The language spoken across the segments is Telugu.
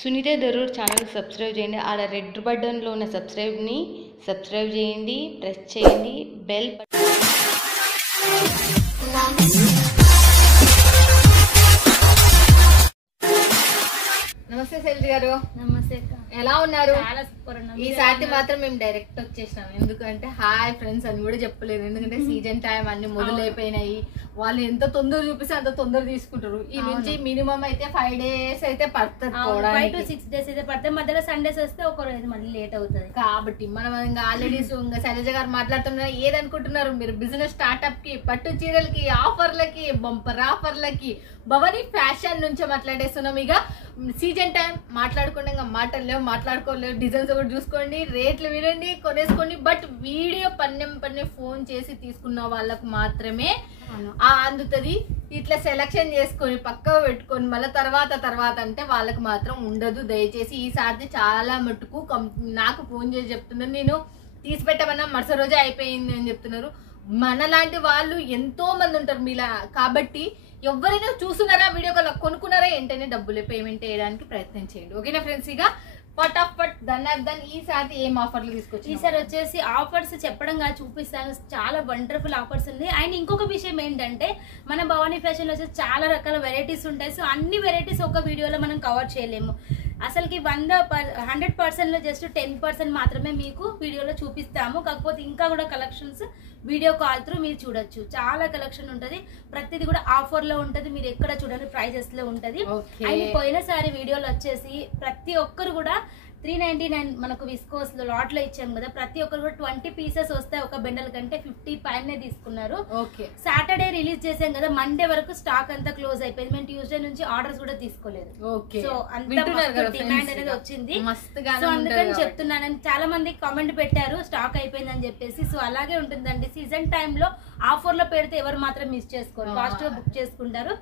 సునీత దరూర్ ఛానల్ సబ్స్క్రైబ్ చేయండి. ఆడ రెడ్ బటన్లో ఉన్న సబ్స్క్రైబ్ని సబ్స్క్రైబ్ చేయండి, ప్రెస్ చేయండి, బెల్ నమస్తే శైలజ గారు. నమస్తే. ఎలా ఉన్నారు? చాలా సూపర్ ఉన్నాం. ఈసారి మాత్రం మేము డైరెక్ట్ వచ్చేసినాం. ఎందుకంటే హాయ్ ఫ్రెండ్స్ అని కూడా చెప్పలేదు. ఎందుకంటే సీజన్ టైం అన్ని మొదలైపోయినాయి. వాళ్ళు ఎంత తొందర చూపిస్తే అంత తొందర తీసుకుంటారు. ఈ నుంచి మినిమం అయితే 5 days అయితే పడుతుంది, 5 to 6 days అయితే పడుతుంది. మధ్యలో సండేస్ వస్తే ఒక రోజు మళ్ళీ లేట్ అవుతుంది. కాబట్టి మనం ఇంకా ఆల్రెడీ ఇంకా శైలజ గారు మాట్లాడుతున్నారు. ఏదనుకుంటున్నారు మీరు? బిజినెస్ స్టార్ట్అప్ కి, పట్టు చీరలకి, ఆఫర్లకి, బంపర్ ఆఫర్లకి, భవని ఫ్యాషన్ నుంచి మాట్లాడేస్తున్నాం. ఇక సీజన్ టైం మాట్లాడుకోండి, మాటలు మాట్లాడుకోలేవు. డిజైన్స్ కూడా చూసుకోండి, రేట్లు వినండి, కొనేసుకోండి. బట్ వీడియో పన్నెం ఫోన్ చేసి తీసుకున్న వాళ్ళకు మాత్రమే అందుతుంది. ఇట్లా సెలక్షన్ చేసుకొని పక్కకు పెట్టుకొని మళ్ళీ తర్వాత అంటే వాళ్ళకు మాత్రం ఉండదు. దయచేసి ఈసారి చాలా మటుకు నాకు ఫోన్ చేసి చెప్తున్నారు, నేను తీసి పెట్టమన్నా మరుసటి రోజే అయిపోయింది అని చెప్తున్నారు. మనలాంటి వాళ్ళు ఎంతో మంది ఉంటారు మీలా. కాబట్టి ఎవరైనా చూస్తున్నారా, వీడియో కాల్ కొనుక్కున్నారా, వెంటనే డబ్బులు పేమెంట్ చేయడానికి ప్రయత్నం చేయండి. ఓకేనా ఫ్రెండ్స్? ఇక ఫటాఫట్ ధనార్దన్ ఈసారి ఏం ఆఫర్లు తీసుకొచ్చి? ఈసారి వచ్చేసి ఆఫర్స్ చెప్పడం కాదు, చూపిస్తాను. చాలా వండర్ఫుల్ ఆఫర్స్ ఉంది. అండ్ ఇంకొక విషయం ఏంటంటే మన భవానీ ఫ్యాషన్ లో వచ్చేసి చాలా రకాల వెరైటీస్ ఉంటాయి. సో అన్ని వెరైటీస్ ఒక వీడియోలో మనం కవర్ చేయలేము. అసలుకి 100% జస్ట్ 10% మాత్రమే మీకు వీడియోలో చూపిస్తాము. కాకపోతే ఇంకా కూడా కలెక్షన్స్ వీడియో కాల్ త్రూ మీరు చూడొచ్చు. చాలా కలెక్షన్ ఉంటుంది, ప్రతిదీ కూడా ఆఫర్ లో ఉంటుంది. మీరు ఎక్కడ చూడండి ప్రైజెస్ లో ఉంటుంది. అండ్ పోయినసారి వీడియోలో వచ్చేసి ప్రతి ఒక్కరు కూడా 399 మనకు విస్కోస్ లో లాట్ లో ఇచ్చాం కదా. ప్రతి ఒక్కరు కూడా 20 pieces వస్తాయి. ఒక బెండల్ కంటే 50 పైనే తీసుకున్నారు. సాటర్డే రిలీజ్ చేసాం కదా, మండే వరకు స్టాక్ అంతా క్లోజ్ అయిపోయింది. మేము ట్యూస్డే నుంచి ఆర్డర్స్ కూడా తీసుకోలేదు. సో అంత డిమాండ్ అనేది వచ్చింది. సో అందుకని చెప్తున్నాను. చాలా మంది కామెంట్ పెట్టారు స్టాక్ అయిపోయిందని చెప్పేసి. సో అలాగే ఉంటుందండి. సీజన్ టైంలో ఆఫర్ లో పెడితే ఎవరు మాత్రం మిస్ చేసుకోరు, ఫాస్ట్ గా బుక్ చేసుకుంటారు.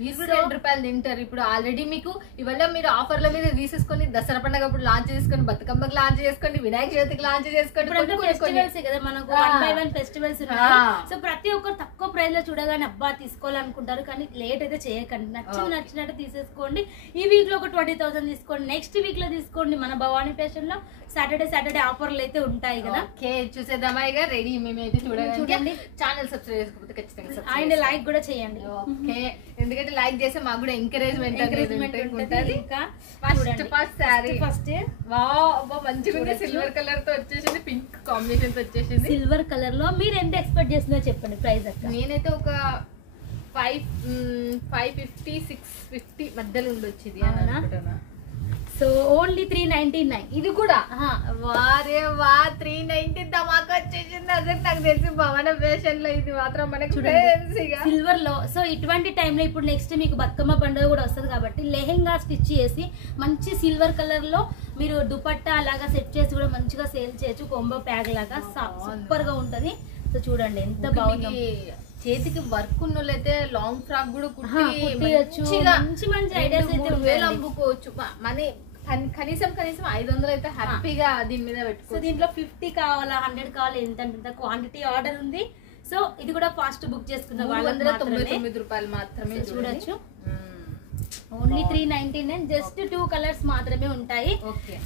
మీరు కూడా 2 రూపాయలు తింటారు. ఇప్పుడు ఆల్రెడీ మీకు ఇవాళ మీరు ఆఫర్ల మీద తీసేసుకొని దసరా పండుగ అప్పుడు లాంచ్ చేసుకొని, బతుకమ్మకి లాంచ్ చేసుకోండి, వినాయక చవితికి లాంచ్ చేసుకోండి. ఫెస్టివల్స్ కదా మనకు 1 by 1 ఫెస్టివల్స్ ఉన్నాయి. సో ప్రతి ఒక్కరు తక్కువ ప్రైస్ లో చూడగానే అబ్బా తీసుకోవాలనుకుంటారు. కానీ లేట్ అయితే చేయకండి, నచ్చినట్టు తీసేసుకోండి. ఈ వీక్ లో ఒక 20,000 తీసుకోండి, నెక్స్ట్ వీక్ లో తీసుకోండి. మన భవానీ ఫ్యాషన్ లో సాటర్డే ఆఫర్లు అయితే ఉంటాయి కదా. చూసేద్దామా? ఇక రెడీ మేమైతే చూడండి. ఛానల్ సబ్స్క్రైబ్ చేసుకోకపోతే ఖచ్చితంగా అండ్ లైక్ కూడా చేయండి. ఎందుకంటే లైక్ చేస్తే మాకు కూడా ఎంకరేజ్మెంట్ ఉంటుంది. ఇంకా ఫస్ట్ మంచిగా సిల్వర్ కలర్ తో వచ్చేసింది, పింక్ కాంబినేషన్ తో వచ్చేసింది. సిల్వర్ కలర్ లో మీరు ఎంత ఎక్స్పెక్ట్ చేస్తుందో చెప్పండి ప్రైస్. నేనైతే ఒక 550 650 మధ్యలో ఉండొచ్చింది. So only 399. ఇది కూడా వారే 390 ధమాకా వచ్చేసింది. అసలు నాకు తెలిసి భవన ఫ్యాషన్ లో ఇది మాత్రం మనకి సిల్వర్ లో. సో ఇటువంటి టైంలో ఇప్పుడు నెక్స్ట్ మీకు బతుకమ్మ పండుగ కూడా వస్తుంది కాబట్టి లెహెంగా స్టిచ్ చేసి మంచి సిల్వర్ కలర్ లో మీరు దుపట్టా అలాగా సెట్ చేసి కూడా మంచిగా సేల్ చేయొచ్చు. కొంబో ప్యాక్ లాగా సూపర్ గా ఉంటది. సో చూడండి ఎంత బాగుంది. చేతికి వర్క్ ఉన్న వాళ్ళైతే లాంగ్ ఫ్రాక్ కూడా కుట్టియొచ్చు. మంచి ఐడియాస్ అయితే 3,000 అమ్ముకోవచ్చు. మనీ కనీసం 500 అయితే హ్యాపీగా దీని మీద పెట్టుకోవచ్చు. దీంట్లో 50 కావాలా 100 కావాలా ఎంత క్వాంటిటీ ఆర్డర్ ఉంది. సో ఇది కూడా ఫాస్ట్ బుక్ చేసుకున్న 199 రూపాయలు మాత్రమే చూడొచ్చు. ఓన్లీ 399. జస్ట్ 2 కలర్స్ మాత్రమే ఉంటాయి.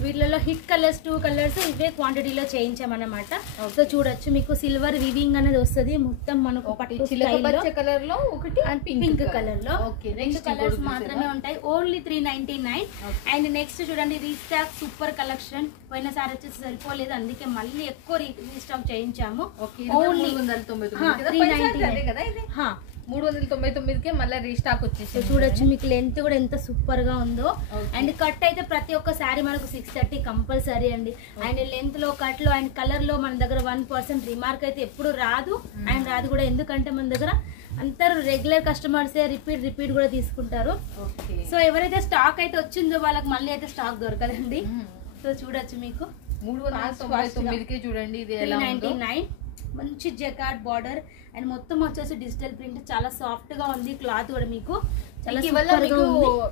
వీటిలో హిట్ కలర్స్ 2 కలర్స్ ఇవే క్వాంటిటీలో చేయించామన్నమాట. సో చూడొచ్చు మీకు సిల్వర్ వివింగ్ అనేది వస్తుంది. మొత్తం మనకు పట్టు కలర్ లో ఒకటి పింక్ కలర్ లో 2 కలర్స్ మాత్రమే ఉంటాయి. ఓన్లీ 399. అండ్ నెక్స్ట్ చూడండి రీస్టాక్ సూపర్ కలెక్షన్. పోయినసారి వచ్చేసి సరిపోలేదు, అందుకే మళ్ళీ ఎక్కువ రీస్టాక్ చేయించాము. ఓన్లీ 399. 399కే మళ్ళీ రీస్టాక్ వచ్చేసి చూడొచ్చు. మీకు లెంత్ కూడా ఎంత సూపర్ గా ఉందో. అండ్ కట్ అయితే ప్రతి ఒక్క శారీ మనకు 630 కంపల్సరీ అండి. అండ్ లెంత్ లో, కట్ లో అండ్ కలర్ లో మన దగ్గర 1% రిమార్క్ అయితే ఎప్పుడు రాదు. అండ్ రాదు కూడా, ఎందుకంటే మన దగ్గర అందరూ రెగ్యులర్ కస్టమర్స్ రిపీట్ కూడా తీసుకుంటారు. సో ఎవరైతే స్టాక్ అయితే వచ్చిందో వాళ్ళకి మళ్ళీ అయితే స్టాక్ దొరకదండి. సో చూడొచ్చు మీకు 399కే చూడండి. ఇది 399. మంచి జకార్డ్ బార్డర్ అండ్ మొత్తం వచ్చేసి డిజిటల్ ప్రింట్. చాలా సాఫ్ట్ గా ఉంది క్లాత్ కూడా. మీకు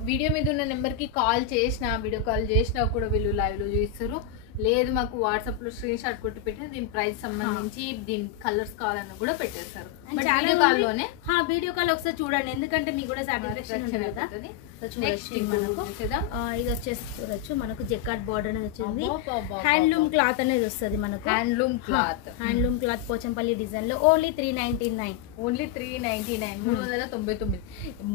వీడియో మీద ఉన్న నెంబర్ కి కాల్ చేసిన, వీడియో కాల్ చేసినా కూడా వీళ్ళు లైవ్ లో చూపిస్తారు. లేదు మాకు వాట్సాప్ లో స్క్రీన్ షాట్ కొట్టి పెట్టి దీని ప్రైస్ సంబంధించి దీని కలర్స్ కావాలన్నా కూడా పెట్టేస్తారు. వీడియో కాల్ ఒకసారి చూడండి, ఎందుకంటే మీకు కూడా సాటిస్ఫాక్షన్ ఉంటుంది కదా. చూడొచ్చు మనకు ఇది వచ్చేసి చూడొచ్చు మనకు జెకార్డ్ బార్డర్ అనేది వచ్చింది. హ్యాండ్లూమ్ క్లాత్ అనేది వస్తుంది మనకు. హ్యాండ్లూమ్ క్లాత్ పోచంపల్లి డిజైన్ లో ఓన్లీ 399. ఓన్లీ 399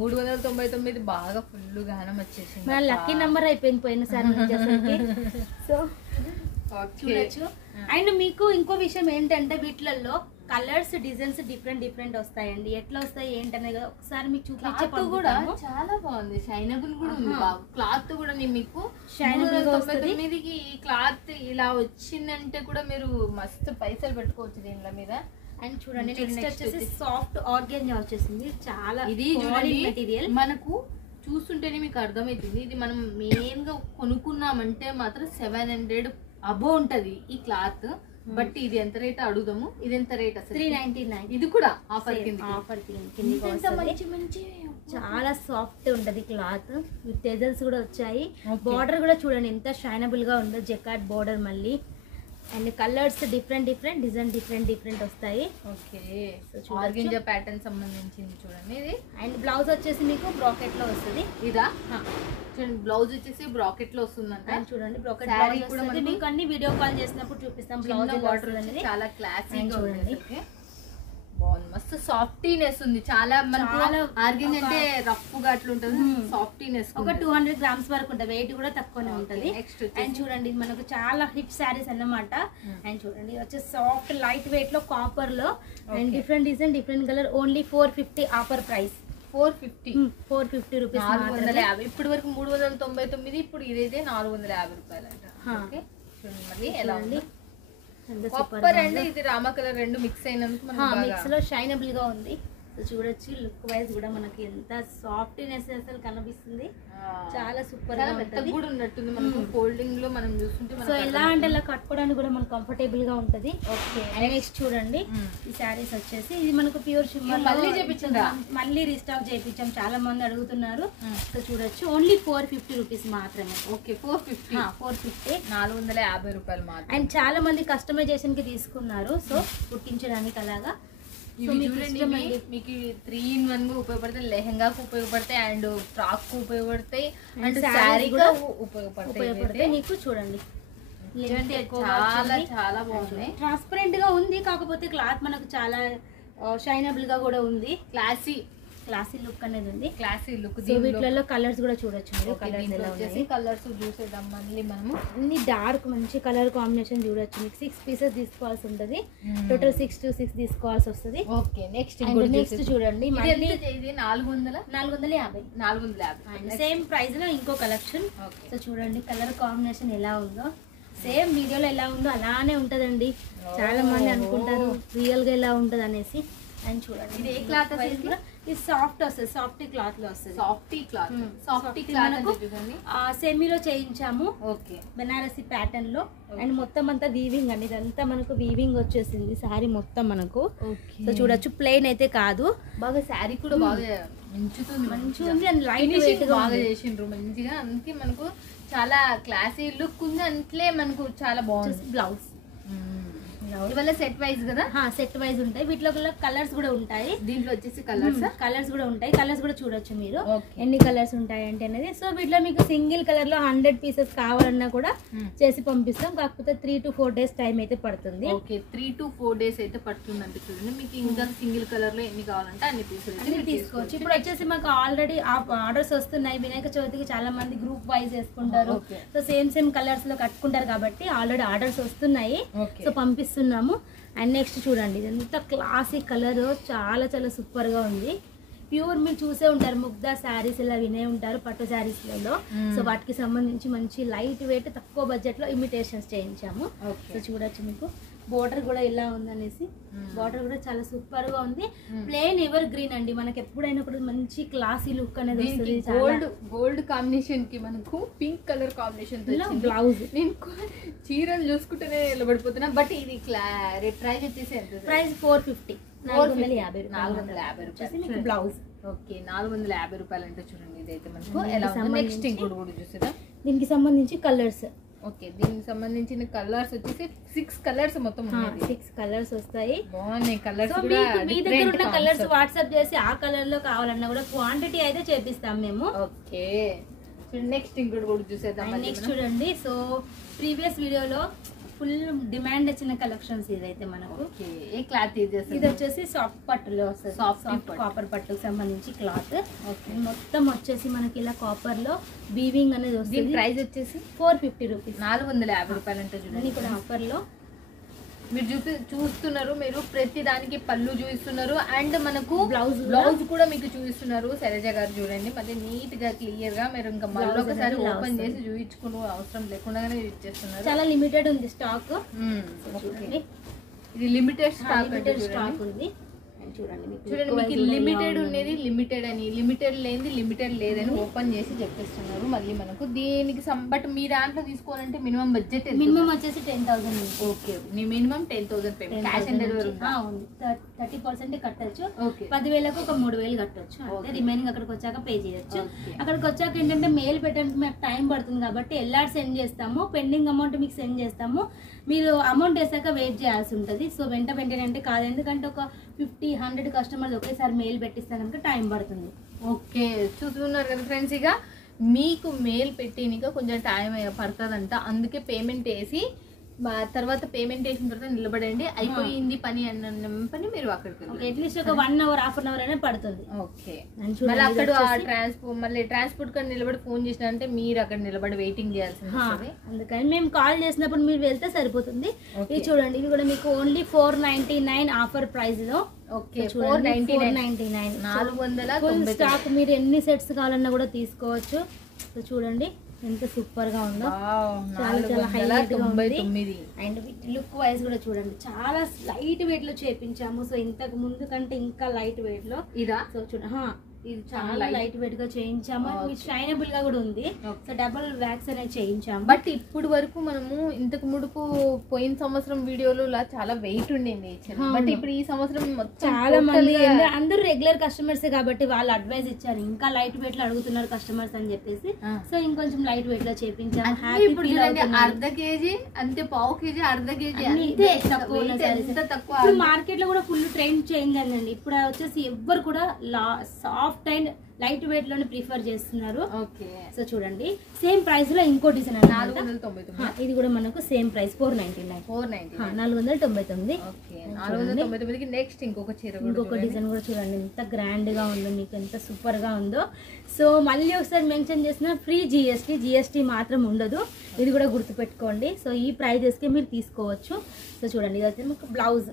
399 బాగా ఫుల్ గానం వచ్చేసింది. మన లక్కీ నెంబర్ అయిపోయింది పోయినసారి. సో చూడొచ్చు. అండ్ మీకు ఇంకో విషయం ఏంటంటే వీటిలలో కలర్స్ డిజైన్స్ డిఫరెంట్ వస్తాయండి. ఎట్లా వస్తాయి ఏంటనేది ఒకసారి మీకు చూపించే కూడా చాలా బాగుంది. షైనబుల్ కూడా ఉంది. క్లాత్ కూడా మీకు షైనబుల్ గా వస్తుంది. మీదికి ఈ క్లాత్ ఇలా వచ్చిందంటే కూడా మీరు మస్తు పైసలు పెట్టుకోవచ్చు దీనిల మీద. అండ్ చూడండి నెక్స్ట్ వచ్చేసి సాఫ్ట్ ఆర్గాన్జా వచ్చేసింది. చాలా ఇది చూడండి మెటీరియల్ మనకు చూస్తుంటేనే మీకు అర్థమవుతుంది. ఇది మనం మెయిన్ గా కొనుక్కున్నామంటే మాత్రం 700 అబో ఉంటది ఈ క్లాత్. బట్ ఇది ఎంత రేట్ అడుగుదాము. ఇది ఎంత రేట్ అసలు? 399. ఇది కూడా ఆఫర్ చాలా సాఫ్ట్ ఉంటది క్లాత్. విత్ టెజల్స్ కూడా వచ్చాయి. బార్డర్ కూడా చూడండి ఎంత షైనబుల్ గా ఉందో. జెకార్డ్ బార్డర్ మళ్ళీ. And colours different design different వస్తాయి. ఓకే ఆర్గెంజా ప్యాటర్న్ సంబంధించింది చూడండి ఇది. అండ్ బ్లౌజ్ వచ్చేసి మీకు బ్రాకెట్ లో వస్తుంది. ఇదా చూడండి బ్లౌజ్ వచ్చేసి బ్రాకెట్ లో వస్తుందంట. చూడండి బ్రాకెట్ బ్లౌజ్ వస్తుంది. మీకు అన్ని వీడియో కాల్ చేసినప్పుడు చూపిస్తాం. బ్లౌజ్ బార్డర్ అనేది చాలా క్లాసిక్ చూడండి. బాగుంది. మస్తు సాఫ్టీనెస్ ఉంది. చాలా మనకు ఆర్గెంజా అంటే రఫ్ గా అట్లా ఉంటుంది. సాఫ్టీనెస్ ఒక 200 గ్రామ్స్ వరకు ఉంటుంది. వెయిట్ కూడా తక్కువనే ఉంటుంది. అండ్ చూడండి మనకు చాలా హిట్ శారీస్ అన్నమాట. అండ్ చూడండి వచ్చే సాఫ్ట్ లైట్ వెయిట్ లో కాపర్ లో and different design different colour. Only 450 offer price. 450 rupees. 450. ఇప్పటి వరకు 399. ఇప్పుడు ఇదైతే 450 రూపాయలు అంట. ఓకే చూడండి మళ్ళీ ఎలా ఉంది. కాపర్ అండ్ ఇది రామా కలర్ రెండు మిక్స్ అయినందుకు మిక్స్ లో షైనబుల్ గా ఉంది. చూడొచ్చు లుక్ వైజ్ కూడా మనకి ఎంత సాఫ్ట్నెస్ అసలు కనిపిస్తుంది. చాలా సూపర్ గా మెత్తగా కూడా ఉన్నట్టుంది మనకు. ఫోల్డింగ్ లో మనం చూస్తుంటే సో ఎలా అంటే అలా కట్టుకోవడానికి కూడా మనకు కంఫర్టబుల్ గా ఉంటది. ఓకే నెక్స్ట్ చూడండి ఈ శారీస్ వచ్చేసి ఇది మనకు ప్యూర్ షిమ్మర్ మళ్ళీ చేపించిందా? మళ్ళీ రీస్టాక్ చేయించాం. చాలా మంది అడుగుతున్నారు. సో చూడొచ్చు ఓన్లీ 450 రూపీస్ మాత్రమే. ఓకే 450 450 రూపాయలు మాత్రం. అండ్ చాలా మంది కస్టమైజేషన్ కి తీసుకున్నారు. సో కుట్టించడానికి అలాగా. మీకు 3-in-1 గా ఉపయోగపడతాయి. లెహంగాకు ఉపయోగపడతాయి అండ్ ఫ్రాక్ కు ఉపయోగపడతాయి అండ్ శారీ కూడా ఉపయోగపడతాయి. నీకు చూడండి చాలా చాలా బాగుంది. ట్రాన్స్పరెంట్ గా ఉంది. కాకపోతే క్లాత్ మనకు చాలా షైనబుల్ గా కూడా ఉంది. క్లాసీ లుక్ అనేది ఉంది. Classy look. వీటిలో కలర్స్ కూడా చూడొచ్చు. కలర్స్ చూసేద్దాం మళ్ళీ మనము. అన్ని డార్క్ మంచి కలర్ కాంబినేషన్ చూడొచ్చు. మీకు 6 పీసెస్ తీసుకోవాల్సి ఉంటుంది. టోటల్ 6 to 6 తీసుకోవాల్సి వస్తుంది. ఓకే నెక్స్ట్ చూడండి మళ్ళీ 450 సేమ్ ప్రైస్ లో ఇంకో కలెక్షన్. సో చూడండి కలర్ కాంబినేషన్ ఎలా ఉందో. సేమ్ వీడియోలో ఎలా ఉందో అలానే ఉంటదండి. చాలా మంది అనుకుంటారు రియల్ గా ఎలా ఉంటది అనేసి. అండ్ చూడండి ఇది ఏ క్లాత్ ఇది సాఫ్ట్ వస్తుంది. సాఫ్టీ క్లాత్ లో వస్తుంది. సాఫ్టీ క్లాత్ సెమీలో చేయించాము. ఓకే బెనారసి ప్యాటర్న్ లో. అండ్ మొత్తం అంతా వీవింగ్ అండి. ఇదంతా మనకు వీవింగ్ వచ్చేసింది శారీ మొత్తం మనకు. సో చూడొచ్చు ప్లెయిన్ అయితే కాదు. బాగా శారీ కూడా బాగా మంచిగా ఉంది. అండ్ లైట్ వెయిట్ గా బాగా చేసిండ్రు మంచిగా. అందుకే మనకు చాలా క్లాసీ లుక్ ఉంది. అంట్లే మనకు చాలా బాగుంది. బ్లౌజ్ ఇవాళ సెట్ వైజ్ కదా. సెట్ వైజ్ ఉంటాయి. వీటిలో కలర్స్ కూడా ఉంటాయి. దీంట్లో వచ్చేసి కలర్స్ కూడా ఉంటాయి. కలర్స్ కూడా చూడొచ్చు మీరు ఎన్ని కలర్స్ ఉంటాయి అంటే అనేది. సో వీటిలో మీకు సింగిల్ కలర్ లో 100 పీసెస్ కావాలన్నా కూడా చేసి పంపిస్తాం. కాకపోతే 3 to 4 days టైం అయితే పడుతుంది. ఓకే 3 to 4 days అయితే పడుతుంది అంటే చూడండి. మీకు ఇంకా సింగిల్ కలర్ లో ఎన్ని కావాలంటే అన్ని పీసెస్ తీసుకోవచ్చు. ఇప్పుడు వచ్చేసి మాకు ఆల్రెడీ ఆర్డర్స్ వస్తున్నాయి. వినాయక చవితికి చాలా మంది గ్రూప్ వైజ్ వేసుకుంటారు. సో సేమ్ కలర్స్ లో కట్టుకుంటారు కాబట్టి ఆల్రెడీ ఆర్డర్స్ వస్తున్నాయి. సో పంపిస్తున్నాము. అండ్ నెక్స్ట్ చూడండి ఇదంతా క్లాసిక్ కలర్. చాలా చాలా సూపర్ గా ఉంది. ప్యూర్ మీరు చూసే ఉంటారు ముగ్ధా శారీస్ ఇలా వినే ఉంటారు పట్టు శారీస్లలో. సో వాటికి సంబంధించి మంచి లైట్ వెయిట్ తక్కువ బడ్జెట్ లో ఇమిటేషన్స్ చేయించాము. సో చూడొచ్చు మీకు బోర్డర్ కూడా ఇలా ఉందనేసి. బార్డర్ కూడా చాలా సూపర్ గా ఉంది. ప్లెయిన్ ఎవర్ గ్రీన్ అండి. మనకి ఎప్పుడైనా కూడా మంచి క్లాసీ లుక్ అనేది వస్తుంది. గోల్డ్ కాంబినేషన్ కి మనకు పింక్ కలర్ కాంబినేషన్ బ్లౌజ్. నేను చీరలు చూసుకుంటేనే నిలబడిపోతున్నా. బట్ ఇది ప్రైస్ వచ్చేసి ప్రైస్ 450 450 రూపాయలు బ్లౌజ్. ఓకే 450 రూపాయలు అంటే చూడండి. ఇదైతే మనకు ఎలా నెక్స్ట్ ఇంకోటి కూడా చూసేదా. దీనికి సంబంధించి కలర్స్ ఓకే, దీనికి సంబంధించిన కలర్స్ వచ్చేసి 6 కలర్స్ మొత్తం ఉన్నాయి. 6 కలర్స్ వస్తాయి. బాగున్నాయి కలర్స్ సో కూడా. మీ దగ్గర ఉన్న కలర్స్ వాట్సాప్ చేసి ఆ కలర్ లో కావాలన్నా కూడా క్వాంటిటీ అయితే చేపిస్తాం మేము. ఓకే, నెక్స్ట్ ఇంకోటి కూడా చూసేద్దాం. నెక్స్ట్ చూడండి, సో ప్రీవియస్ వీడియోలో ఫుల్ డిమాండ్ వచ్చిన కలెక్షన్స్ ఇదైతే మనకు. ఏ క్లాత్ ఇది వచ్చేసి సాఫ్ట్ పట్టులో వస్తుంది. సాఫ్ట్ కాపర్ పట్టుకు సంబంధించి క్లాత్ మొత్తం వచ్చేసి మనకి ఇలా కాపర్ లో వీవింగ్ అనేది వస్తుంది. ప్రైస్ వచ్చేసి 450 రూపీస్, 450 రూపాయలు అంటే చూడండి. ఇక్కడ ఆఫర్ లో మీరు చూస్తున్నారు. మీరు ప్రతి దానికి పళ్ళు చూపిస్తున్నారు అండ్ మనకు బ్లౌజ్ కూడా మీకు చూపిస్తున్నారు శైలజ గారు. చూడండి మరి నీట్ గా క్లియర్ గా మీరు ఇంకా మళ్ళీ ఒకసారి ఓపెన్ చేసి చూపించుకుని అవసరం లేకుండానే ఇచ్చేస్తున్నారు. చాలా లిమిటెడ్ ఉంది స్టాక్. ఇది లిమిటెడ్ స్టాక్ ఉంది. చూడండి మీకు లిమిటెడ్ ఉన్నది లిమిటెడ్ అని, లిమిటెడ్ లేనిది లిమిటెడ్ లేదని ఓపెన్ చేసి చెప్పేస్తున్నారు. మళ్ళీ మనకు దీనికి బట్ మీ దాంట్లో తీసుకోవాలంటే మినిమం బడ్జెట్ మినిమం వచ్చేసి 10,000. Okay, minimum 10,000 payment. Cash on delivery 30% కట్టచ్చు. ఓకే, 10,000కు ఒక 3,000 కట్టొచ్చు. అంటే రిమైనింగ్ అక్కడికి వచ్చాక పే చేయొచ్చు. అక్కడికి వచ్చాక ఏంటంటే మెయిల్ పెట్టడానికి మాకు టైం పడుతుంది కాబట్టి ఎల్ఆర్ సెండ్ చేస్తాము, పెండింగ్ అమౌంట్ మీకు సెండ్ చేస్తాము. మీరు అమౌంట్ వేసాక వెయిట్ చేయాల్సి ఉంటుంది. సో వెంటనే అంటే కాదు, ఎందుకంటే ఒక 50-100 కస్టమర్స్ ఒకేసారి మెయిల్ పెట్టిస్తే కనుక టైం పడుతుంది. ఓకే, చూస్తున్నారు కదా ఫ్రెండ్స్, ఇక మీకు మెయిల్ పెట్టినాక కొంచెం టైం పడుతుందంట. అందుకే పేమెంట్ వేసి తర్వాత పేమెంట్ వేసిన తర్వాత నిలబడండి. అయిపోయింది పని అన్న పని మీరు అక్కడికి అట్లీస్ట్ ఒక 1 అవర్ 1/2 అవర్ అయినా పడుతుంది. ఓకే, మళ్ళీ అక్కడ ట్రాన్స్పోర్ట్ కానీ నిలబడి ఫోన్ చేసిన అంటే మీరు అక్కడ నిలబడి వెయిటింగ్ చేయాల్సింది. అందుకని మేము కాల్ చేసినప్పుడు మీరు వెళ్తే సరిపోతుంది. ఇది చూడండి, ఇది కూడా మీకు ఓన్లీ 499 ఆఫర్ ప్రైస్ లో. Okay, 499 full stock. మీరు ఎన్ని సెట్స్ కావాలన్నా కూడా తీసుకోవచ్చు. సో చూడండి ఎంత సూపర్ గా ఉందో, చాలా చాలా హైలైట్ గా ఉంది. అండ్ లుక్ వైజ్ కూడా చూడండి, చాలా లైట్ వెయిట్ లో చేపించాము. సో ఇంతకు ముందు కంటే ఇంకా లైట్ వెయిట్ లో ఇదా. సో చూడండి, ఇది చాలా లైట్ వెయిట్ గా చేయించాము. షైనబుల్ గా కూడా ఉంది. సో డబుల్ వ్యాక్స్ అనేది చేయించాము. బట్ ఇప్పుడు వరకు మనము ఇంతకు ముడుపు పోయిన సంవత్సరం వీడియోలో చాలా వెయిట్ ఉండింది. బట్ ఇప్పుడు ఈ సంవత్సరం చాలా మంది అందరూ రెగ్యులర్ కస్టమర్స్ కాబట్టి వాళ్ళు అడ్వైస్ ఇచ్చారు ఇంకా లైట్ వెయిట్ లో అడుగుతున్నారు కస్టమర్స్ అని చెప్పేసి. సో ఇంకొంచెం లైట్ వెయిట్ లో చేపించాము. ఇప్పుడు అర్ధ కేజీ అంతే, పావు కేజీ, అర్ధ కేజీ తక్కువ. మార్కెట్ లో కూడా ఫుల్ ట్రెండ్ చేంజ్ అయిందండి. ఇప్పుడు వచ్చేసి ఎవ్వరు కూడా సాఫ్ట్ అండ్ లైట్ వెయిట్ లోనే ప్రిఫర్ చేస్తున్నారు. ఓకే, సో చూడండి సేమ్ ప్రైస్ లో ఇంకో డిజైన్ 499. ఇది కూడా మనకు సేమ్ ప్రైస్ 499. 499. ఓకే, 499కి నెక్స్ట్ ఇంకొక డిజైన్ కూడా చూడండి ఎంత గ్రాండ్ గా ఉందో, మీకు ఎంత సూపర్ గా ఉందో. సో మళ్ళీ ఒకసారి మెన్షన్ చేసిన ఫ్రీ జిఎస్టీ మాత్రం ఉండదు, ఇది కూడా గుర్తుపెట్టుకోండి. సో ఈ ప్రైజెస్ కి మీరు తీసుకోవచ్చు. సో చూడండి, ఇది అయితే మీకు blouse.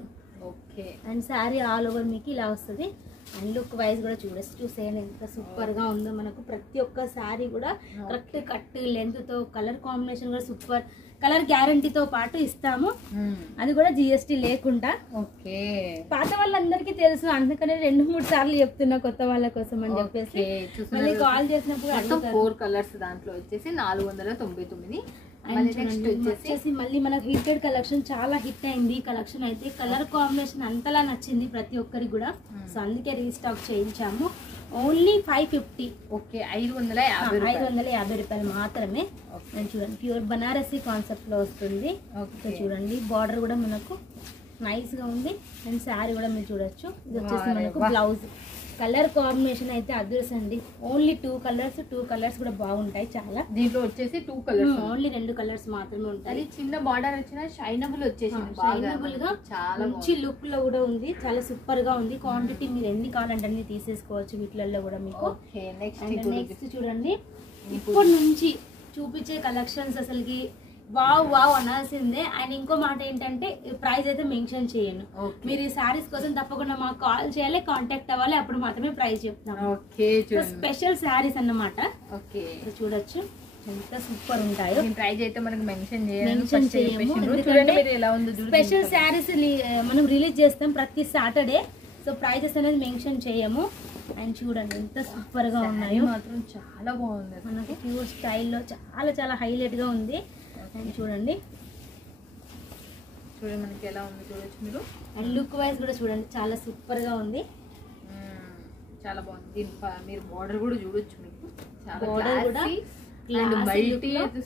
Okay, and sari all over మీకు ఇలా వస్తుంది. అండ్ లుక్ వైజ్ కూడా చూసేయండి ఎంత సూపర్ గా ఉందో. మనకు ప్రతి ఒక్క శారీ కూడా కరెక్ట్ కట్ లెంత్ తో, కలర్ కాంబినేషన్ కూడా సూపర్, కలర్ గ్యారంటీతో పాటు ఇస్తాము, అది కూడా జిఎస్టీ లేకుండా. ఓకే, పాత వాళ్ళందరికీ తెలుసు, అందుకనే 2-3 సార్లు చెప్తున్నా కొత్త వాళ్ళ కోసం అని చెప్పేసి. మళ్ళీ కాల్ చేసినప్పుడు 4 కలర్స్ దాంట్లో వచ్చేసి 499. వచ్చేసి మళ్ళీ మనకు హిట్టెడ్ కలెక్షన్ చాలా హిట్ అయింది. ఈ కలెక్షన్ అయితే కలర్ కాంబినేషన్ అంతలా నచ్చింది ప్రతి ఒక్కరికి కూడా. సో అందుకే రీస్టాక్ చేయించాము. ఓన్లీ 550. ఓకే, 550 రూపాయలు మాత్రమే. చూడండి, ప్యూర్ బనారసి కాన్సెప్ట్ లో వస్తుంది. చూడండి, బార్డర్ కూడా మనకు నైస్ గా ఉంది. అండ్ శారీ కూడా మీరు చూడొచ్చు. ఇది వచ్చేసి మనకు బ్లౌజ్. కలర్ కాంబినేషన్ అయితే అదర్స్ అండి. ఓన్లీ 2 కలర్స్ కూడా బాగుంటాయి చాలా. దీంట్లో వచ్చేసి 2 కలర్స్, ఓన్లీ 2 కలర్స్ మాత్రమే ఉంటాయి. చిన్న బార్డర్ వచ్చిన షైనబుల్ వచ్చేసింది, షైనబుల్ గా మంచి లుక్ లో కూడా ఉంది, చాలా సూపర్ గా ఉంది. క్వాంటిటీ మీరు ఎన్ని కావాలంటే అన్ని తీసేసుకోవచ్చు వీటిలలో కూడా మీకు. నెక్స్ట్ చూడండి, ఇప్పటి నుంచి చూపించే కలెక్షన్స్ అసలుకి వావ్ అనాల్సిందే. అండ్ ఇంకో మాట ఏంటంటే ప్రైస్ అయితే మెన్షన్ చేయను. మీరు ఈ సారీస్ కోసం తప్పకుండా మాకు కాల్ చేయాలి, కాంటాక్ట్ అవ్వాలి, అప్పుడు మాత్రమే ప్రైస్ చెప్తాను. స్పెషల్ సారీస్ అన్నమాట. చూడొచ్చు ఎంత సూపర్ ఉంటాయో. ప్రైస్ అయితే మనకి మెన్షన్ చేయము. స్పెషల్ సారీస్ మనం రిలీజ్ చేస్తాం ప్రతి సాటర్డే. సో ప్రైజెస్ అనేది మెన్షన్ చేయము. అండ్ చూడండి ఎంత సూపర్ గా ఉన్నాయో, మాత్రం చాలా బాగుంది. మనకి ప్యూర్ స్టైల్లో చాలా చాలా హైలైట్ గా ఉంది. చూడండి మనకి ఎలా ఉంది చూడొచ్చు మీరు. అండ్ లుక్ వైజ్ కూడా చూడండి చాలా సూపర్ గా ఉంది, చాలా బాగుంది. మీరు బార్డర్ కూడా చూడొచ్చు, మీకు బార్డర్ కూడా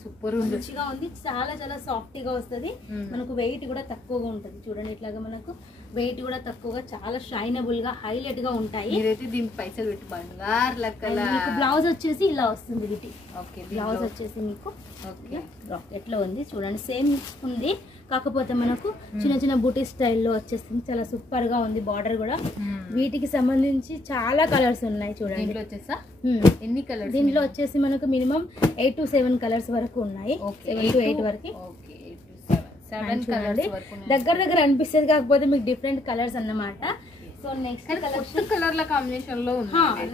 సూపర్ ఉంది, మంచిగా ఉంది, చాలా చాలా సాఫ్ట్ గా వస్తుంది. మనకు వెయిట్ కూడా తక్కువగా ఉంటుంది. చూడండి ఇట్లాగా మనకు వెయిట్ కూడా తక్కువగా, చాలా షైనబుల్ గా హైలైట్ గా ఉంటాయి. దీనికి పైసలు పెట్టి బంగారు లెక్కల. మీకు బ్లౌజ్ వచ్చేసి ఇలా వస్తుంది వీటి. ఓకే, బ్లౌజ్ వచ్చేసి మీకు ఓకే ఎట్లా ఉంది చూడండి, సేమ్ ఉంది, కాకపోతే మనకు చిన్న చిన్న బూటీ స్టైల్లో వచ్చేస్తుంది. చాలా సూపర్ గా ఉంది. బార్డర్ కూడా వీటికి సంబంధించి చాలా కలర్స్ ఉన్నాయి చూడండి. ఎన్ని కలర్స్? దీంట్లో వచ్చేసి మనకు మినిమం 8 to 7 కలర్స్ వరకు ఉన్నాయి. 7 to 8 వరకు దగ్గర అనిపిస్తుంది, కాకపోతే మీకు డిఫరెంట్ కలర్స్ అన్నమాట. సో నెక్స్ట్ కలర్ల కాంబినేషన్ లో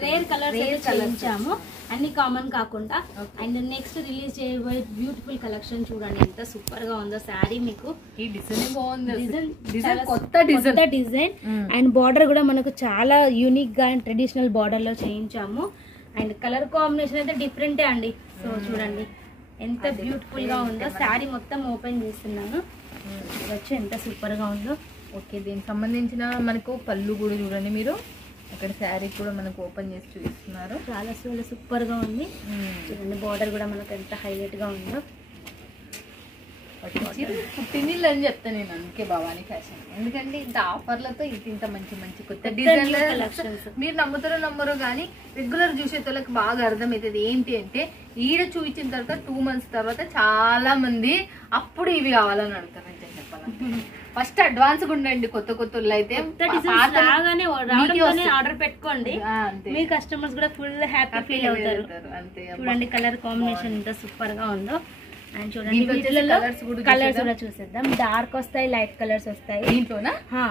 రేర్ కలర్స్ చేయించాము, అన్ని కామన్ కాకుండా. అండ్ నెక్స్ట్ రిలీజ్ చేయబోయే బ్యూటిఫుల్ కలెక్షన్ చూడండి ఎంత సూపర్ గా ఉందో. శారీ మీకు ఈ డిజైన్ బాగుంది, కొత్త డిజైన్. అండ్ బార్డర్ కూడా మనకు చాలా యూనిక్ గా అండ్ ట్రెడిషనల్ బార్డర్ లో చేయించాము. అండ్ కలర్ కాంబినేషన్ అయితే డిఫరెంటే అండి. సో చూడండి ఎంత బ్యూటిఫుల్ గా ఉందో. శారీ మొత్తం ఓపెన్ చేస్తున్నాను, వచ్చి ఎంత సూపర్ గా ఉందో. ఓకే, దీనికి సంబంధించిన మనకు పళ్ళు కూడా చూడండి మీరు, అక్కడ శారీ కూడా మనకు ఓపెన్ చేసి చూపిస్తున్నారు. చాలా సూపర్ గా ఉంది చూడండి. బార్డర్ కూడా మనకు ఎంత హైలైట్ గా ఉందో. పుట్టినిల్లు అని చెప్తాను నేను, అందుకే భవానీ ఫ్యాషన్. ఎందుకంటే ఇంత ఆఫర్లతో ఇంత మంచి మంచి కొత్త డిజైన్ల కలెక్షన్స్ మీరు నమ్మరు కానీ రెగ్యులర్ చూసేటోళ్ళకి బాగా అర్థమవుతుంది. ఏంటి అంటే ఈడ చూపించిన తర్వాత 2 months తర్వాత చాలా మంది అప్పుడు ఇవి కావాలని అడుగుతారు అని చెప్పాలి. ఫస్ట్ అడ్వాన్స్ గా ఉండండి, కొత్త వాళ్ళు అయితే ఆర్డర్ పెట్టుకోండి, మీ కస్టమర్స్ కూడా ఫుల్ హ్యాపీ ఫీల్ అవుతారు. చూడండి కలర్ కాంబినేషన్ ఎంత సూపర్ గా ఉందో. అండ్ చూడండి కలర్స్ కూడా చూసేద్దాం. డార్క్ వస్తాయి, లైట్ కలర్స్ వస్తాయి. దీంట్లోనా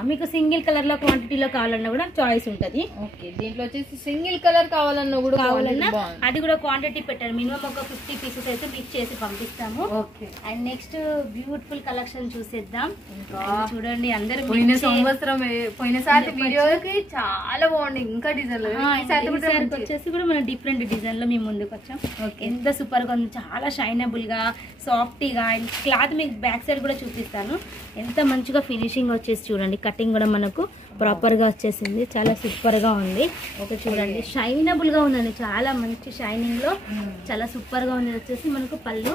మీకు సింగిల్ కలర్ లో క్వాంటిటీలో కావాలన్నా కూడా చాయిస్ ఉంటది. ఓకే, దీంట్లో వచ్చేసి సింగిల్ కలర్ కావాలన్నా అది కూడా క్వాంటిటీ పెట్టారు. మినిమం ఒక 50 pieces అయితే మీకు చేసి పంపిస్తాము. Okay, and next beautiful collection చూసేద్దాం. చూడండి అందరు పోయినసారి వీడియోకి చాలా బాగుంది, ఇంకా డిజైన్ వచ్చేసి కూడా మనం డిఫరెంట్ డిజైన్ లో మేము ముందుకు వచ్చాం. ఎంత సూపర్ గా ఉంది, చాలా షైనబుల్ గా సాఫ్టీగా. అండ్ క్లాత్ మీకు బ్యాక్ సైడ్ కూడా చూపిస్తాను, ఎంత మంచిగా ఫినిషింగ్ వచ్చేసి చూడండి. కటింగ్ కూడా మనకు ప్రాపర్ గా వచ్చేసింది, చాలా సూపర్ గా ఉంది. ఓకే చూడండి షైనబుల్ గా ఉందండి, చాలా మంచి షైనింగ్ లో చాలా సూపర్ గా ఉంది. వచ్చేసి మనకు పళ్ళు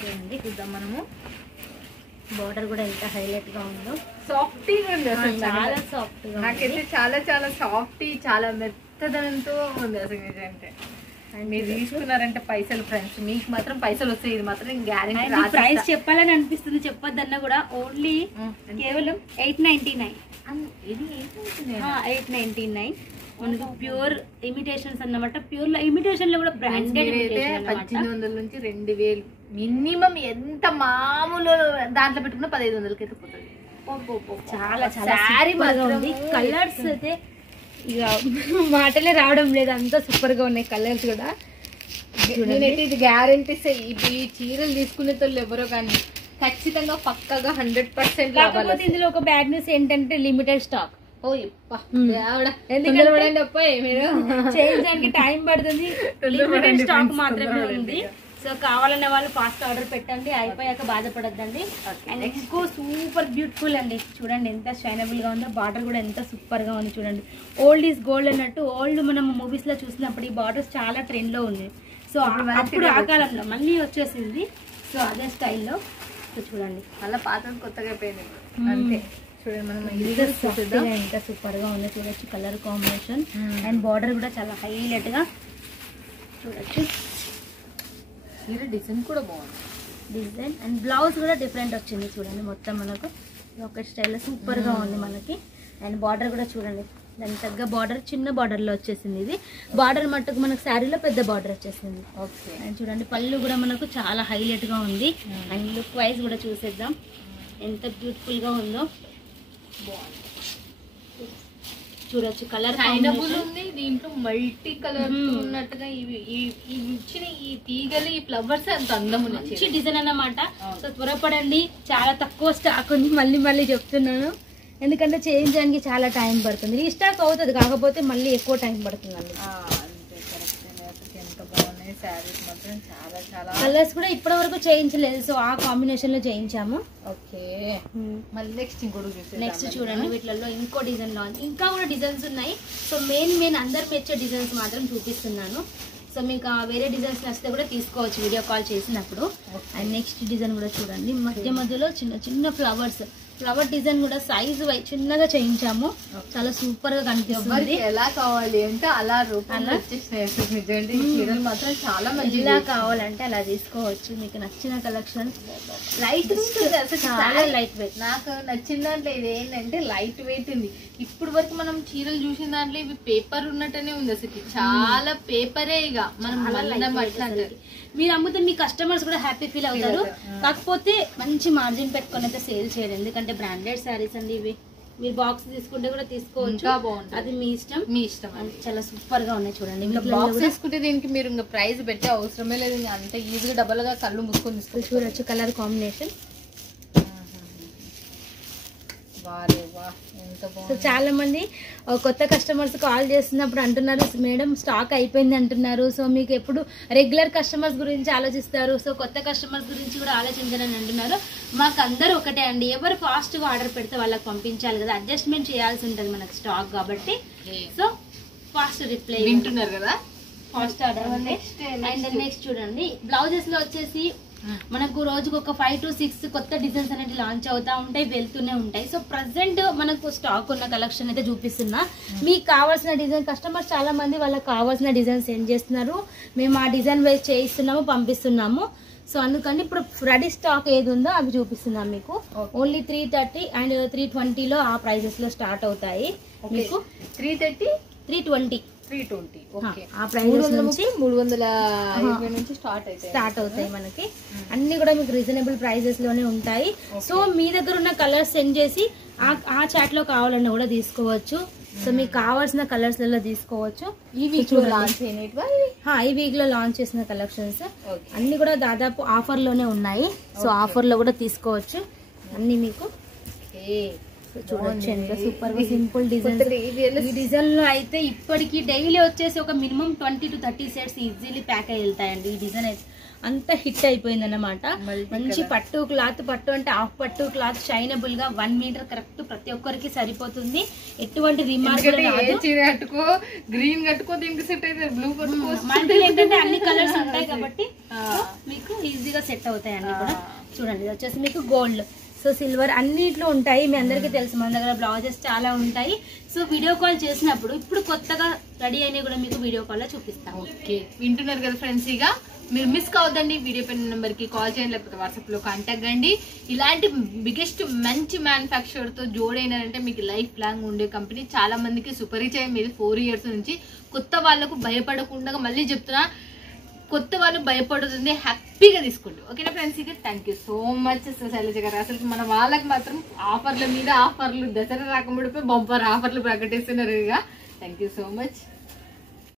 చూడండి, చూద్దాం మనము. బార్డర్ కూడా ఎంత హైలైట్ గా ఉందో, సాఫ్టీగా ఉంది, చాలా సాఫ్ట్ గా. నాకైతే చాలా చాలా సాఫ్టీ, చాలా మెత్తదనంతో ఉంది అసలు. అంటే మీరు తీసుకున్నారంటే పైసలు ఫ్రెండ్స్, మీకు మాత్రం పైసలు వస్తాయి, ఇది మాత్రం గ్యారెంటీ. ప్రైస్ చెప్పాలని అనిపిస్తుంది, చెప్పొద్దన్నా కూడా. ఓన్లీ కేవలం 899. ఇది 899 మనకు ప్యూర్ ఇమిటేషన్స్ అన్నమాట. ప్యూర్ లో ఇమిటేషన్ లో కూడా బ్రాండెడ్ 1800 నుంచి 2000 మినిమం. ఎంత మామూలు దాంట్లో పెట్టుకున్నా 1500కి అయితే పోతుంది. చాలా చాలా ఉంది. కలర్స్ అయితే ఇక మాటలే రావడం లేదు, అంతా సూపర్ గా ఉన్నాయి కలర్స్ కూడా. నేనైతే ఇది గ్యారెంటీ ఈ చీరలు తీసుకునే వాళ్ళు ఎవరో కానీ ఖచ్చితంగా పక్కగా 100%. కాకపోతే ఇందులో ఒక బ్యాడ్ న్యూస్ ఏంటంటే లిమిటెడ్ స్టాక్. మీరు చేయడానికి టైం పడుతుంది, లిమిటెడ్ స్టాక్ మాత్రమే ఉంది. సో కావాలనే వాళ్ళు ఫాస్ట్ ఆర్డర్ పెట్టండి, అయిపోయాక బాధపడద్దండి. అండ్ ఇంకో సూపర్ బ్యూటిఫుల్ అండి, చూడండి ఎంత షైనబుల్ గా ఉందో. బార్డర్ కూడా ఎంత సూపర్ గా ఉంది చూడండి. ఓల్డ్ ఈజ్ గోల్డ్ అన్నట్టు, ఓల్డ్ మనం మూవీస్ లో చూసినప్పుడు ఈ బార్డర్స్ చాలా ట్రెండ్ లో ఉంది. సో అప్పుడు ఆ కాలంలో మళ్ళీ వచ్చేసింది, సో అదే స్టైల్లో. సో చూడండి మళ్ళీ పాత కొత్తగా అయిపోయింది అంతే. చూడండి ఎంత సూపర్ గా ఉంది, చూడొచ్చు కలర్ కాంబినేషన్. అండ్ బార్డర్ కూడా చాలా హైలైట్ గా చూడొచ్చు. డిజైన్ కూడా బాగుంది, డిజైన్. అండ్ బ్లౌజ్ కూడా డిఫరెంట్ వచ్చింది చూడండి. మొత్తం మనకు ఒక స్టైల్లో సూపర్ గా ఉంది మనకి. అండ్ బార్డర్ కూడా చూడండి, దానికి తగ్గ బార్డర్ చిన్న బార్డర్ లో వచ్చేసింది. ఇది బార్డర్ మట్టుకు మనకు శారీలో పెద్ద బార్డర్ వచ్చేసింది. ఓకే, అండ్ చూడండి పళ్ళు కూడా మనకు చాలా హైలైట్ గా ఉంది. అండ్ లుక్ వైజ్ కూడా చూసేద్దాం ఎంత బ్యూటిఫుల్ గా ఉందో. చూడొచ్చు కలర్ ఉంది, దీంట్లో మల్టీ కలర్ ఉన్నట్టుగా ఇవి ఇచ్చిన ఈ తీగలు, ఈ ఫ్లవర్స్ అంత అందం మంచి డిజైన్ అన్నమాట. సో త్వరపడండి, చాలా తక్కువ స్టాక్ ఉంది, మళ్ళీ చెప్తున్నాను. ఎందుకంటే చేంజ్ చేయడానికి చాలా టైం పడుతుంది. రీస్టాక్ అవుతుంది, కాకపోతే మళ్ళీ ఎక్కువ టైం పడుతుంది అండి. ఎంత బాగున్నాయి శారీస్ మాత్రం, చాలా చాలా. కలర్స్ కూడా ఇప్పటి వరకు చేయించలేదు, సో ఆ కాంబినేషన్ లో చేయించాము. ఓకే, మళ్ళీ నెక్స్ట్ చూడండి వీటిలో ఇంకో డిజైన్ లో ఇంకా కూడా డిజైన్స్ ఉన్నాయి. సో మెయిన్ అందరు మెచ్చే డిజైన్స్ మాత్రం చూపిస్తున్నాను. సో మీకు వేరే డిజైన్స్ నచ్చితే కూడా తీసుకోవచ్చు వీడియో కాల్ చేసినప్పుడు. అండ్ నెక్స్ట్ డిజైన్ కూడా చూడండి, మధ్య మధ్యలో చిన్న చిన్న ఫ్లవర్స్, ఫ్లవర్ డిజైన్ కూడా సైజ్ చిన్నగా చేయించాము, చాలా సూపర్ గా కనిపిస్తుంది. ఎలా కావాలి అంటే అలా చీరలు మాత్రం చాలా మంచి, ఎలా కావాలంటే అలా తీసుకోవచ్చు. మీకు నచ్చిన కలెక్షన్ లైట్ ఉంటుంది అసలు, చాలా లైట్ వెయిట్. నాకు నచ్చిన దాంట్లో ఇది ఏంటంటే లైట్ వెయిట్ ఉంది. ఇప్పుడు వరకు మనం చీరలు చూసిన దాంట్లో ఇవి పేపర్ ఉన్నట్టనే ఉంది, అసలు చాలా పేపరే. ఇక మనం మీరు అమ్ముతే మీ కస్టమర్స్ కూడా హ్యాపీ ఫీల్ అవుతారు. కాకపోతే మంచి మార్జిన్ పెట్టుకొని అయితే సేల్ చేయాలి, ఎందుకంటే బ్రాండెడ్ శారీస్ అండి ఇవి. మీరు బాక్స్ తీసుకుంటే కూడా తీసుకోవచ్చు, అది మీ ఇష్టం. చాలా సూపర్ గా ఉన్నాయి చూడండి. బాక్స్ తీసుకుంటే దీనికి మీరు ఇంకా ప్రైస్ పెట్టే అవసరమే లేదు, అంత ఈజీగా డబల్ గా కళ్ళు మూసుకొని తీసుకొని చూడొచ్చు. కలర్ కాంబినేషన్ సో చాలా మంది కొత్త కస్టమర్స్ కాల్ చేస్తున్నప్పుడు అంటున్నారు, మేడం స్టాక్ అయిపోయింది అంటున్నారు. సో మీకు ఎప్పుడు రెగ్యులర్ కస్టమర్స్ గురించి ఆలోచిస్తారు, సో కొత్త కస్టమర్స్ గురించి కూడా ఆలోచించాలని అంటున్నారు. మాకు అందరూ ఒకటే అండి, ఎవరు ఫాస్ట్ గా ఆర్డర్ పెడితే వాళ్ళకి పంపించాలి కదా, అడ్జస్ట్మెంట్ చేయాల్సి ఉంటుంది మనకు స్టాక్ కాబట్టి. సో ఫాస్ట్ రిప్లై వింటున్నారు కదా, ఫాస్ట్ ఆర్డర్. అండ్ నెక్స్ట్ చూడండి, బ్లౌజెస్ లో వచ్చేసి మనకు రోజుకు ఒక 5 to 6 కొత్త డిజైన్స్ అనేది లాంచ్ అవుతా ఉంటాయి, వెళ్తూనే ఉంటాయి. సో ప్రజెంట్ మనకు స్టాక్ ఉన్న కలెక్షన్ అయితే చూపిస్తున్నా. మీకు కావాల్సిన డిజైన్, కస్టమర్స్ చాలా మంది వాళ్ళకి కావాల్సిన డిజైన్ సెండ్ చేస్తున్నారు, మేము ఆ డిజైన్ వైజ్ చేయిస్తున్నాము, పంపిస్తున్నాము. సో అందుకని ఇప్పుడు రెడీ స్టాక్ ఏది ఉందో అవి చూపిస్తున్నాం మీకు. ఓన్లీ 330 అండ్ 320లో ఆ ప్రైజెస్ లో స్టార్ట్ అవుతాయి మీకు. 330 320 320 ఆ ప్రైజెస్ నుంచి 320 నుంచి స్టార్ట్ అవుతాయి మనకి. అన్ని కూడా మీకు రీజనబుల్ ప్రైజెస్ లోనే ఉంటాయి. సో మీ దగ్గర ఉన్న కలర్స్ సెండ్ చేసి ఆ చాట్ లో కావాలన్నా కూడా తీసుకోవచ్చు. సో మీకు కావాల్సిన కలర్స్ లలో తీసుకోవచ్చు. ఈ వీక్ లో లాంచ్ ఈ వీక్ లో లాంచ్ చేసిన కలెక్షన్స్ అన్ని కూడా దాదాపు ఆఫర్ లోనే ఉన్నాయి. సో ఆఫర్ లో కూడా తీసుకోవచ్చు అన్ని మీకు. చూడొచ్చు ఎంత సూపర్ గా సింపుల్ డిజైన్. ఈ డిజైన్ లో అయితే ఇప్పటికి డైలీ వచ్చేసి ఒక minimum 20 to 30 sets easily pack అయి వెళ్తాయండి. ఈ డిజైన్ అయితే అంత హిట్ అయిపోయింది అన్నమాట. మంచి పట్టు క్లాత్, పట్టు అంటే హాఫ్ పట్టు క్లాత్, షైనబుల్ గా 1 మీటర్ కరెక్ట్ ప్రతి ఒక్కరికి సరిపోతుంది. ఎటువంటి రిమార్క్ కట్టుకో, గ్రీన్ కట్టుకో, దీనికి సెట్ అయితే బ్లూ కట్టుకో. మల్టీ ఏంటంటే అన్ని కలర్స్ ఉంటాయి కాబట్టి మీకు ఈజీగా సెట్ అవుతాయి అన్ని కూడా. చూడండి ఇది వచ్చేసి మీకు గోల్డ్, సో సిల్వర్ అన్నిట్లో ఉంటాయి. మీ అందరికీ తెలుసు మన దగ్గర బ్లౌజెస్ చాలా ఉంటాయి. సో వీడియో కాల్ చేసినప్పుడు ఇప్పుడు కొత్తగా రెడీ అయినా కూడా మీకు వీడియో కాల్ లో చూపిస్తాను. ఓకే, వింటున్నారు కదా ఫ్రెండ్స్, ఇక మీరు మిస్ కావద్దండి. వీడియో పైన నెంబర్ కి కాల్ చేయండి, లేకపోతే వాట్సాప్ లో కాంటాక్ట్ కండి. ఇలాంటి బిగ్గెస్ట్ మంచి మ్యానుఫ్యాక్చర్ తో జోడైనారంటే మీకు లైఫ్ లాంగ్ ఉండే కంపెనీ. చాలా మందికి సుపరిచయం ఇది 4 years నుంచి. కొత్త వాళ్ళకు భయపడకుండా, మళ్ళీ చెప్తున్నా, కొత్త వాళ్ళు భయపడుతుంది, హ్యాపీగా తీసుకోండి. ఓకేనా ఫ్రెండ్స్, ఇక thank you so much Shailaja garu. అసలు మన వాళ్ళకి మాత్రం ఆఫర్ల మీద ఆఫర్లు, దసరా రాకముడిపై బంపర్ ఆఫర్లు ప్రకటిస్తున్నారు. ఇక థ్యాంక్ యూ సో మచ్.